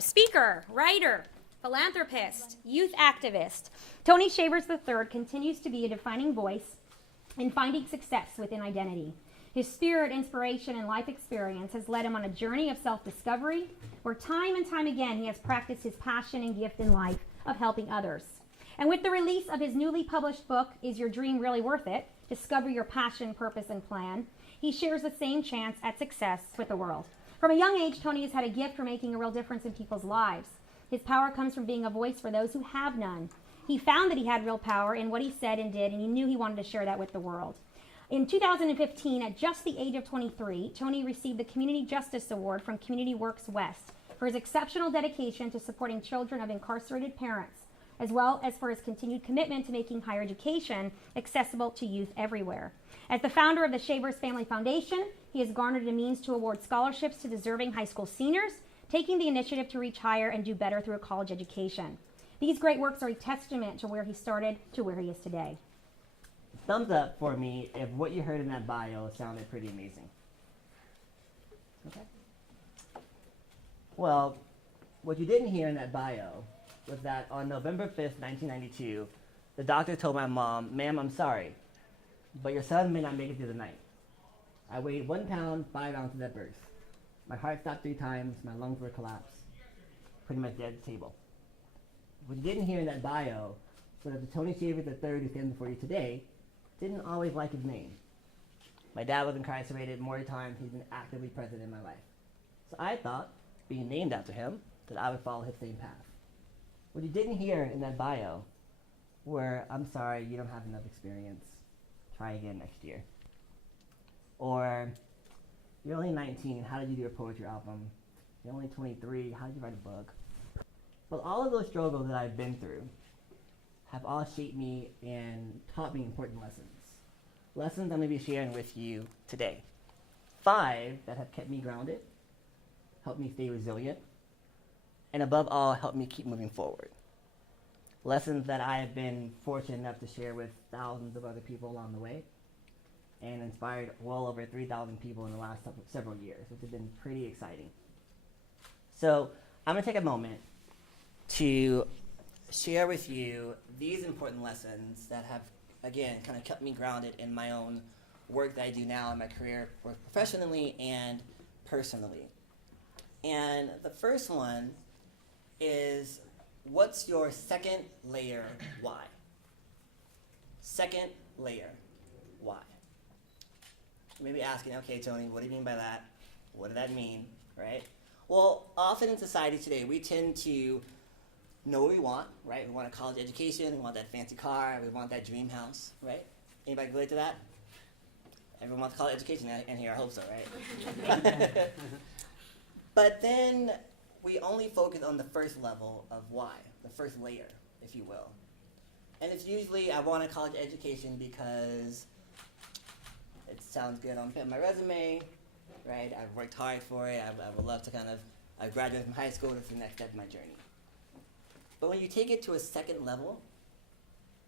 Speaker, writer, philanthropist, youth activist, Tony Shavers III continues to be a defining voice in finding success within identity. His spirit, inspiration, and life experience has led him on a journey of self-discovery where time and time again he has practiced his passion and gift in life of helping others. And with the release of his newly published book, Is Your Dream Really Worth It? Discover Your Passion, Purpose, and Plan, he shares the same chance at success with the world. From a young age, Tony has had a gift for making a real difference in people's lives. His power comes from being a voice for those who have none. He found that he had real power in what he said and did, and he knew he wanted to share that with the world. In 2015, at just the age of 23, Tony received the Community Justice Award from Community Works West for his exceptional dedication to supporting children of incarcerated parents, as well as for his continued commitment to making higher education accessible to youth everywhere. As the founder of the Shavers Family Foundation, he has garnered a means to award scholarships to deserving high school seniors, taking the initiative to reach higher and do better through a college education. These great works are a testament to where he started to where he is today. Thumbs up for me if what you heard in that bio sounded pretty amazing. Okay. Well, what you didn't hear in that bio was that on November 5th, 1992, the doctor told my mom, "Ma'am, I'm sorry, but your son may not make it through the night. I weighed 1 pound, 5 ounces at birth. My heart stopped 3 times, my lungs were collapsed, pretty much dead at the table." What you didn't hear in that bio was that the Tony Shavers III who stands before you today didn't always like his name. My dad was incarcerated more times he's been actively present in my life. So I thought, being named after him, that I would follow his same path. What you didn't hear in that bio were, "I'm sorry, you don't have enough experience. Try again next year." Or, "You're only 19, how did you do a poetry album? You're only 23, how did you write a book?" But all of those struggles that I've been through have all shaped me and taught me important lessons. Lessons I'm going to be sharing with you today. 5 that have kept me grounded, helped me stay resilient, and above all, helped me keep moving forward. Lessons that I have been fortunate enough to share with thousands of other people along the way, and inspired well over 3,000 people in the last several years, which has been pretty exciting. So I'm going to take a moment to share with you these important lessons that have, again, kind of kept me grounded in my own work that I do now in my career, both professionally and personally. And the first one is, what's your second layer why? Second layer why? You may be asking, okay, Tony, what do you mean by that? What does that mean, right? Well, often in society today, we tend to know what we want, right? We want a college education, we want that fancy car, we want that dream house, right? Anybody relate to that? Everyone wants a college education in here, I hope so, right? But then we only focus on the first level of why, the first layer, if you will. And it's usually, I want a college education because it sounds good on my resume, right? I've worked hard for it, I would love to I graduated from high school, that's the next step in my journey. But when you take it to a second level,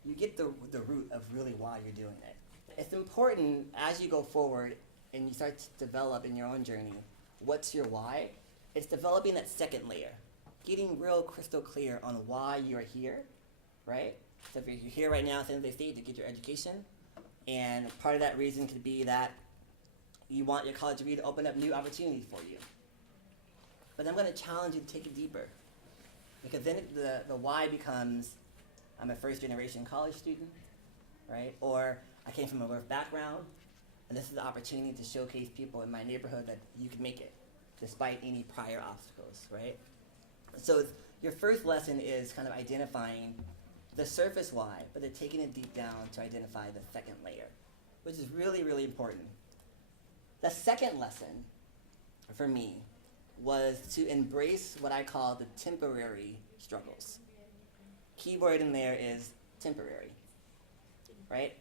you get the root of really why you're doing it. It's important as you go forward and you start to develop in your own journey, what's your why? It's developing that second layer, getting real crystal clear on why you're here, right? So if you're here right now at San Jose State to get your education, and part of that reason could be that you want your college degree to open up new opportunities for you. But I'm going to challenge you to take it deeper. Because then the why becomes, I'm a first generation college student, right? Or I came from a rough background, and this is the opportunity to showcase people in my neighborhood that you can make it, despite any prior obstacles, right? So your first lesson is kind of identifying the surface why, but then taking it deep down to identify the second layer, which is really, really important. The second lesson, for me, was to embrace what I call the temporary struggles. Key word in there is temporary, right?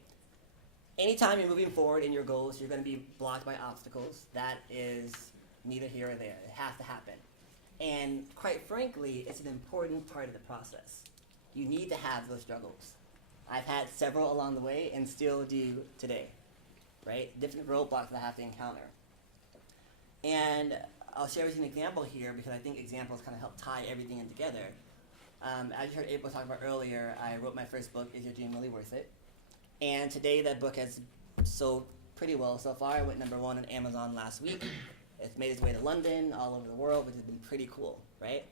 Anytime you're moving forward in your goals, you're going to be blocked by obstacles. That is neither here or there. It has to happen. And quite frankly, it's an important part of the process. You need to have those struggles. I've had several along the way and still do today, right? Different roadblocks that I have to encounter. And I'll share with you an example here because I think examples kind of help tie everything in together. As you heard April talk about earlier, I wrote my first book, Is Your Dream Really Worth It? And today that book has sold pretty well so far. It went #1 on Amazon last week. It's made its way to London, all over the world, which has been pretty cool, right?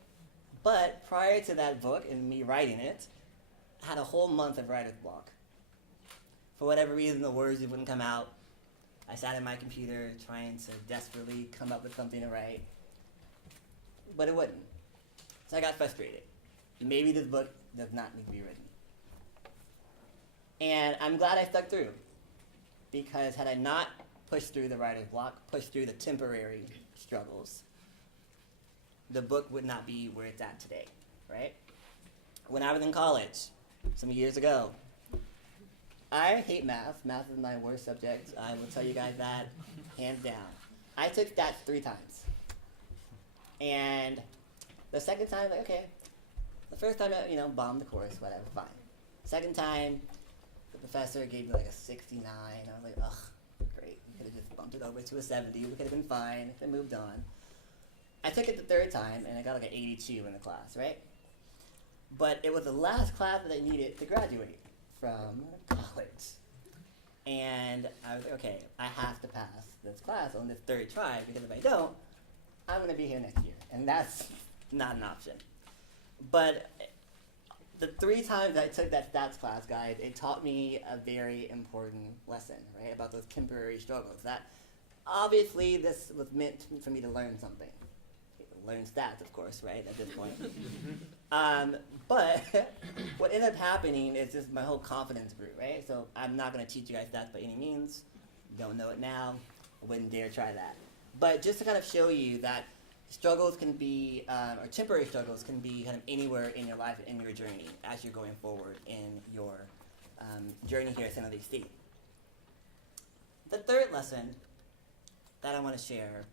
But prior to that book and me writing it, I had a whole month of writer's block. For whatever reason, the words just wouldn't come out. I sat at my computer trying to desperately come up with something to write, but it wouldn't. So I got frustrated. Maybe this book does not need to be written. And I'm glad I stuck through, because had I not pushed through the writer's block, pushed through the temporary struggles, the book would not be where it's at today, right? When I was in college, some years ago, I hate math. Math is my worst subject. I will tell you guys that, hands down. I took stats 3 times. And the second time, like, okay. The first time, I, bombed the course, whatever, fine. Second time, the professor gave me like a 69. I was like, ugh, great. We could have just bumped it over to a 70. We could have been fine if I moved on. I took it the third time, and I got like an 82 in the class, right? But it was the last class that I needed to graduate from college. And I was like, okay, I have to pass this class on this third try, because if I don't, I'm going to be here next year. And that's not an option. But the 3 times I took that stats class, guys, it taught me a very important lesson, right, about those temporary struggles. That obviously this was meant for me to learn something. Learn stats, of course, right, at this point. But what ended up happening is just my whole confidence grew, right? So I'm not going to teach you guys stats by any means. You don't know it now. I wouldn't dare try that. But just to kind of show you that struggles can be, or temporary struggles can be kind of anywhere in your life, in your journey, as you're going forward in your journey here at San Jose State. The third lesson that I want to share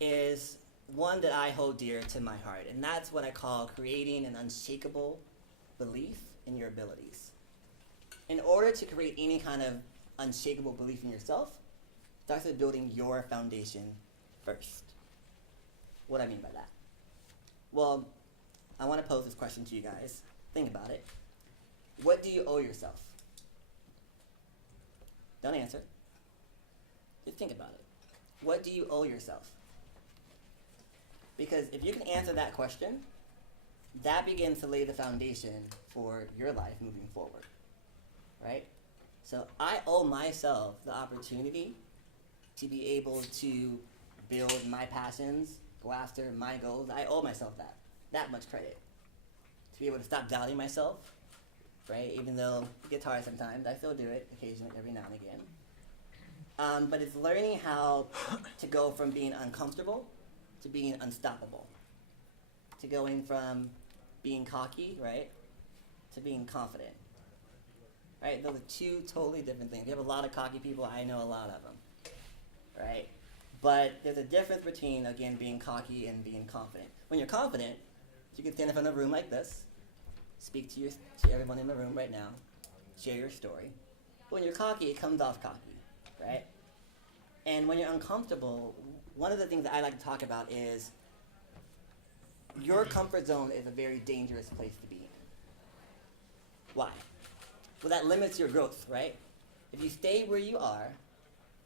is one that I hold dear to my heart, and that's what I call creating an unshakable belief in your abilities. In order to create any kind of unshakable belief in yourself, it starts with building your foundation first. What do I mean by that? Well, I want to pose this question to you guys. Think about it. What do you owe yourself? Don't answer. Just think about it. What do you owe yourself? Because if you can answer that question, that begins to lay the foundation for your life moving forward, right? So I owe myself the opportunity to be able to build my passions, go after my goals. I owe myself that much credit. To be able to stop doubting myself, right? Even though it gets hard sometimes, I still do it occasionally, every now and again. But it's learning how to go from being uncomfortable to being unstoppable. To going from being cocky, right, to being confident. Right? Those are 2 totally different things. You have a lot of cocky people, I know a lot of them. Right? But there's a difference between, again, being cocky and being confident. When you're confident, you can stand up in a room like this, speak to everyone in the room right now, share your story. But when you're cocky, it comes off cocky, right? And when you're uncomfortable, one of the things that I like to talk about is your comfort zone is a very dangerous place to be in. Why? Well, that limits your growth, right? If you stay where you are,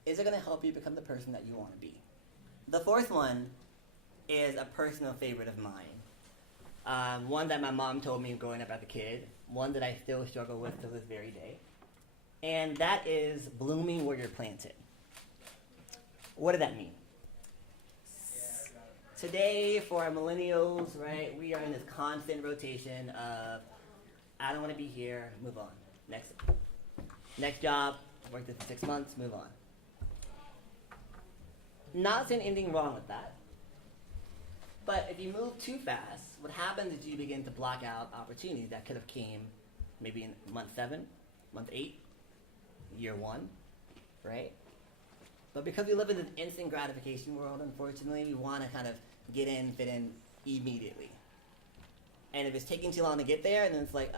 is it going to help you become the person that you want to be? The fourth one is a personal favorite of mine. One that my mom told me growing up as a kid, one that I still struggle with to this very day. And that is blooming where you're planted. What does that mean? Today, for our millennials, right, we are in this constant rotation of, I don't want to be here, move on. Next job, work this for 6 months, move on. Not saying anything wrong with that. But if you move too fast, what happens is you begin to block out opportunities that could have came maybe in month 7, month 8, year 1, right? But because we live in an instant gratification world, unfortunately, we want to kind of get in, fit in immediately. And if it's taking too long to get there, then it's like,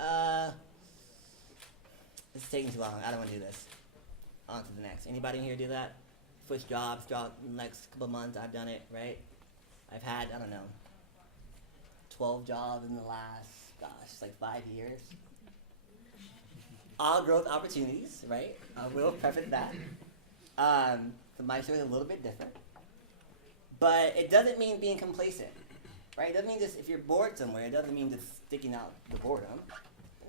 it's taking too long. I don't want to do this. On to the next. Anybody in here do that? Switch jobs, next couple months, I've done it, right? I've had, I don't know, 12 jobs in the last, like 5 years. All growth opportunities, right? I will preface that. So my story is a little bit different. But it doesn't mean being complacent, right? It doesn't mean just, if you're bored somewhere, it doesn't mean just sticking out the boredom.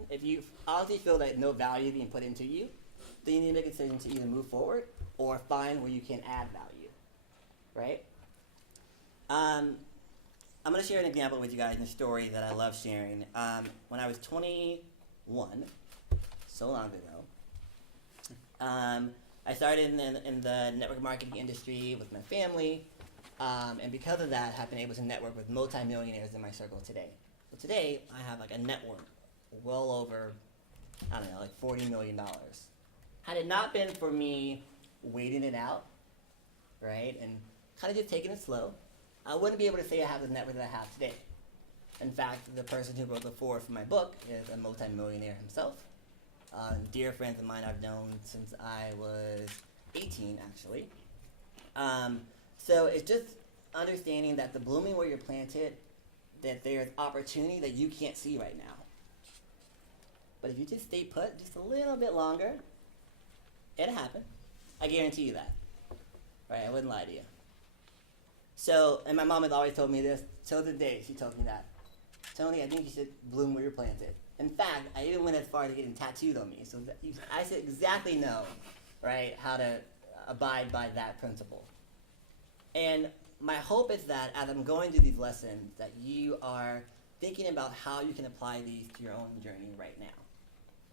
If you honestly feel that no value is being put into you, then you need to make a decision to either move forward or find where you can add value, right? I'm going to share an example with you guys in a story that I love sharing. When I was 21, so long ago, I started in the network marketing industry with my family, and because of that, have been able to network with multimillionaires in my circle today. So today, I have like a network well over, I don't know, like $40 million. Had it not been for me waiting it out, right, and kind of just taking it slow, I wouldn't be able to say I have the network that I have today. In fact, the person who wrote the foreword for my book is a multimillionaire himself. Dear friends of mine I've known since I was 18, actually. So it's just understanding that the blooming where you're planted, that there's opportunity that you can't see right now. But if you just stay put just a little bit longer, it'll happen. I guarantee you that. Right? I wouldn't lie to you. So, and my mom has always told me this, till the day she told me that. Tony, I think you should bloom where you're planted. In fact, I even went as far as getting tattooed on me. So I should exactly know, right, how to abide by that principle. And my hope is that as I'm going through these lessons, that you are thinking about how you can apply these to your own journey right now.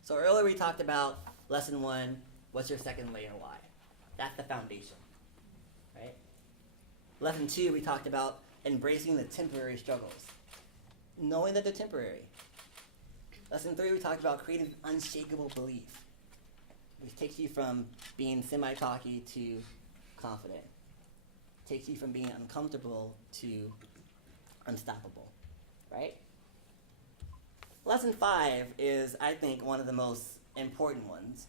So earlier we talked about lesson 1, what's your second layer why? That's the foundation, right? Lesson 2, we talked about embracing the temporary struggles, knowing that they're temporary. Lesson 3, we talked about creating unshakable belief, which takes you from being semi-cocky to confident. Takes you from being uncomfortable to unstoppable, right? Lesson 5 is, I think, one of the most important ones.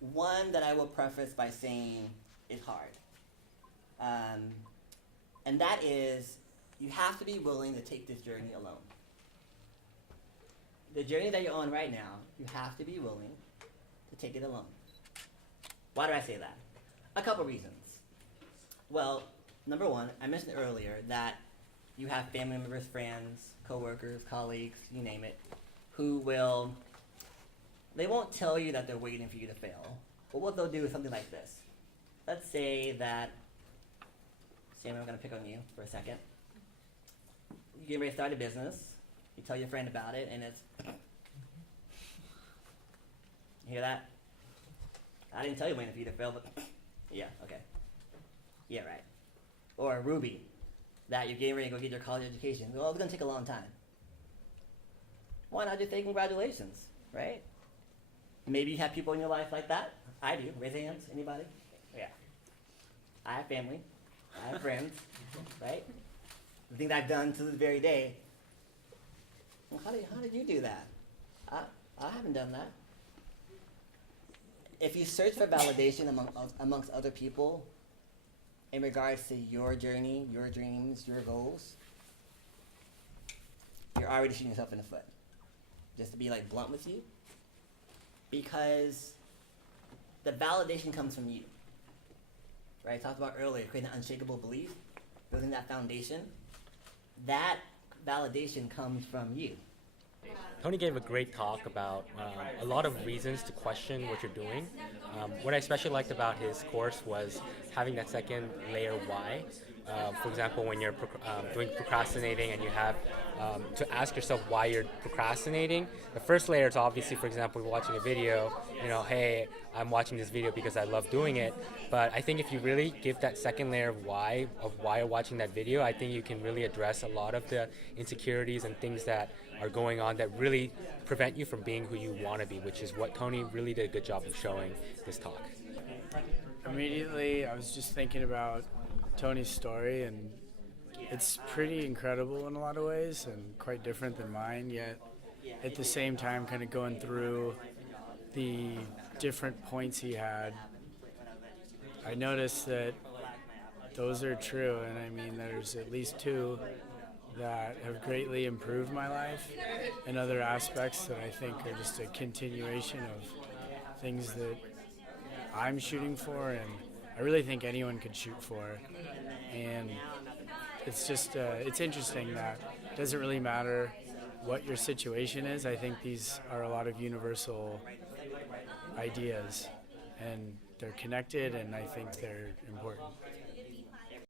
One that I will preface by saying is hard. And that is, you have to be willing to take this journey alone. The journey that you're on right now, you have to be willing to take it alone. Why do I say that? A couple reasons. Well, number 1, I mentioned earlier that you have family members, friends, coworkers, colleagues, you name it, who they won't tell you that they're waiting for you to fail, but what they'll do is something like this. Let's say that, Sam, I'm going to pick on you for a second. You get ready to start a business, you tell your friend about it, and it's, you hear that? I didn't tell you waiting for you to fail, but yeah, okay. Yeah, right. Or Ruby, that you're getting ready to go get your college education. Well, it's going to take a long time. Why not just say congratulations, right? Maybe you have people in your life like that. I do. Raise hands. Anybody? Yeah. I have family. I have friends, right? The thing that I've done to this very day. Well, how did you do that? I haven't done that. If you search for validation amongst other people in regards to your journey, your dreams, your goals, you're already shooting yourself in the foot. Just to be like blunt with you. Because the validation comes from you. Right? I talked about earlier, creating an unshakable belief, building that foundation. That validation comes from you. Tony gave a great talk about a lot of reasons to question what you're doing. What I especially liked about his course was having that second layer why. For example, when you're doing procrastinating and you have to ask yourself why you're procrastinating. The first layer is obviously, for example, you're watching a video, hey, I'm watching this video because I love doing it. But I think if you really give that second layer of why you're watching that video, I think you can really address a lot of the insecurities and things that are going on that really prevent you from being who you want to be, which is what Tony really did a good job of showing this talk. Immediately, I was just thinking about Tony's story, and it's pretty incredible in a lot of ways and quite different than mine, yet at the same time kind of going through the different points he had. I noticed that those are true, and I mean, there's at least two that have greatly improved my life, and other aspects that I think are just a continuation of things that I'm shooting for, and I really think anyone could shoot for. And it's just, it's interesting that it doesn't really matter what your situation is. I think these are a lot of universal ideas, and they're connected, and I think they're important.